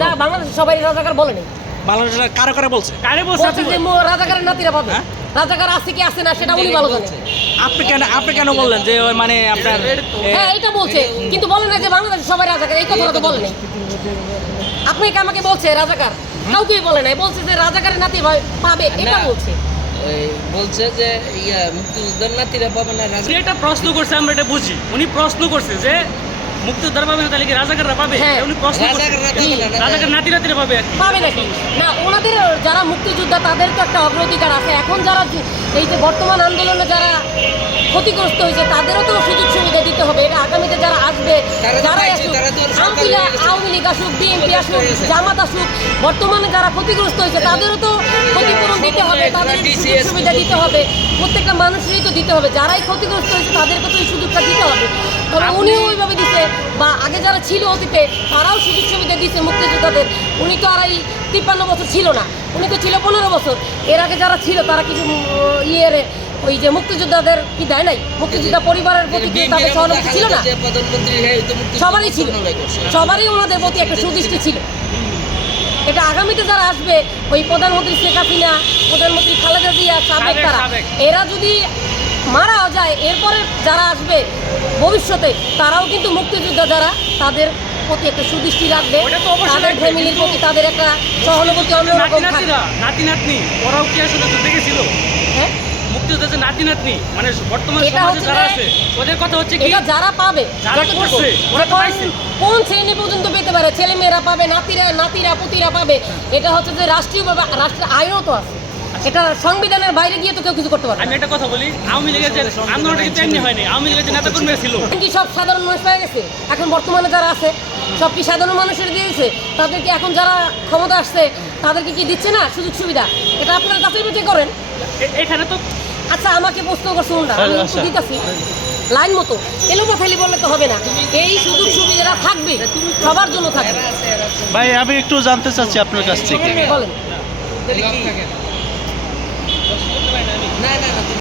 দা- বাংলাদেশে সবাই রাজাকার বলে বাংলাদেশে কারও কারও বলছে? কারে বলছে বলছে যে রাজাকারের নাতিরা পাবে হ্যাঁ? রাজাকার আছে কি আছে না সেটা উনি ভালো জানেন। আপনি কেন আপনি কেন বললেন যে মানে আপনার হ্যাঁ এটা বলছে। কিন্তু বলে না যে বাংলাদেশে সবাই রাজাকার এই কথাটা তো বলে আপনি কি আমাকে বলছে রাজাকার? কাউকেই বলে নাই বলছে যে রাজাকারের নাতি পাবে এটা বলছে। বলছে যে ইয়া মুক্তিযুদ্ধের নাতিরা পাবে না রাজা প্রশ্ন করছে আমরা এটা বুঝি। উনি প্রশ্ন করছে যে মুক্তিযোদ্ধারা পাবে না তাহলে কি রাজাকাররা পাবে? হ্যাঁ। উনি প্রশ্ন রাজাকার নাতি নাতিরা পাবে পাবে নাকি? না ওনাদের যারা মুক্তিযোদ্ধা তাদের তো একটা অগ্রাধিকার আছে। এখন যারা এই যে বর্তমান আন্দোলনে যারা ক্ষতিগ্রস্ত হয়েছে তাদেরও তো সুযোগ সুবিধা দিতে হবে। এটা আগামীতে যারা আসবে যারা আসুক। আওয়ামী লীগ আসুক বিএনপি আসুক জামাত আসুক বর্তমানে যারা ক্ষতিগ্রস্ত হয়েছে তাদেরও তো তাদের সুবিধা দিতে হবে। প্রত্যেকটা মানুষেরই তো দিতে হবে। যারাই ক্ষতিগ্রস্ত হয়েছে তাদেরকে তো এই সুযোগটা দিতে হবে। তবে উনিও ওইভাবে দিছে বা আগে যারা ছিল অতীতে তারাও সুযোগ সুবিধা দিছে মুক্তিযোদ্ধাদের। উনি তো আর এই তিপ্পান্ন বছর ছিল না। উনি তো ছিল পনেরো বছর। এর আগে যারা ছিল তারা কিছু ইয়ের ওই যে মুক্তিযোদ্ধাদের কি দেয় নাই? মুক্তিযোদ্ধা পরিবারের প্রতি তাদের সহানুভূতি ছিল না হ্যাঁ সবারই ছিল। সবারই ওনাদের প্রতি একটা সুদৃষ্টি ছিল। এটা আগামীতে যারা আসবে ওই প্রধানমন্ত্রী শেখ হাসিনা প্রধানমন্ত্রী খালেদা জিয়া সাবেক তারা এরা যদি মারাও যায় এরপরে যারা আসবে ভবিষ্যতে তারাও কিন্তু মুক্তিযোদ্ধা যারা তাদের প্রতি একটা সুদৃষ্টি রাখবে। তাদের ফ্যামিলির প্রতি তাদের একটা সহানুভূতি অন্যরকম থাকবে। নাতি নাতনি ওরাও কি আসলে যুদ্ধ দেখেছিল হ্যাঁ? মুক্তিযোদ্ধা যে নাতি নাতনি মানে বর্তমান সমাজে যারা আছে ওদের কথা হচ্ছে কি? যারা পাবে যারা করছে, ওরা তো পাইছে। কোন- শ্রেণি পর্যন্ত পেতে পারে ছেলে মেয়েরা পাবে নাতিরা নাতিরা পুতিরা পাবে এটা হচ্ছে যে রাষ্ট্রীয়ভাবে রাষ্ট্রের আইনও তো আছে। এটা সংবিধানের বাইরে গিয়ে তো কেউ কিছু করতে পারবে আমি একটা কথা বলি আওয়ামী লীগের যে আন্দোলনটা কিন্তু এমনি হয়নি। আওয়ামী লীগের যে কর্মীরা ছিল। কি সব সাধারণ মানুষ পেয়ে গেছে? এখন বর্তমানে যারা আছে সব কি সাধারণ মানুষের দিয়েছে? তাদেরকে এখন যারা ক্ষমতা আসছে তাদেরকে কি দিচ্ছে না সুযোগ সুবিধা? এটা আপনারা বাছাই করেন। এখানে তো আচ্ছা আমাকে প্রশ্ন করছ না। আমি উত্তর দিতেছি। লাইন মতো। এলোপা ফেলি বললে তো হবে না। এই সুযোগ সুবিধা থাকবে। সবার জন্য থাকবে। ভাই আমি একটু জানতে চাচ্ছি আপনার কাছ থেকে। বলেন। না না না